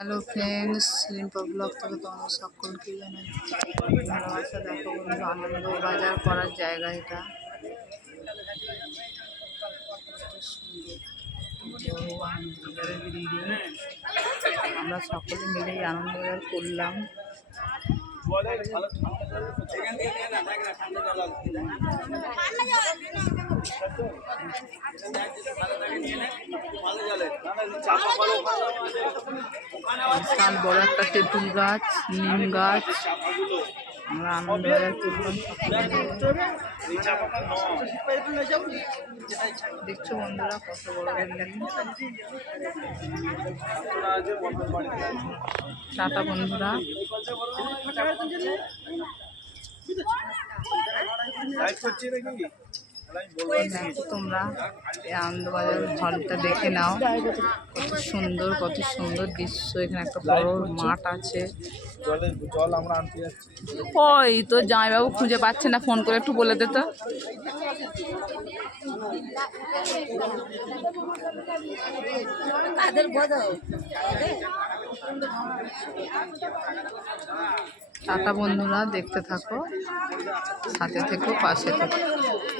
Hello friends, Rimpa blog থেকে তোমাদের সকলকে জানাই ভালোবাসা। দেখো বন্ধু, আনন্দ বাজার করার জায়গা এটা। আমরা সকলে মিলেই আনন্দ বাজার করলাম। বিশাল বড় একটা তেঁতুল গাছ, নিম গাছ। আমরা আনন্দ বাজার করলাম সকলে। দেখছো বন্ধুরা কত বড় বিল্ডিং। টাটা বন্ধুরা। দেখো তোমরা এই আনন্দবাজার হলটা দেখে নাও, কত সুন্দর দৃশ্য। এখানে একটা বড় মাঠ আছে। জল আমরা আনতে যাচ্ছি। ওই তো জামাইবাবু খুঁজে পাচ্ছে না, ফোন করে একটু বলে দে তো। টাটা বন্ধুরা, দেখতে থাকো, সাথে থেকো, পাশে থেকো।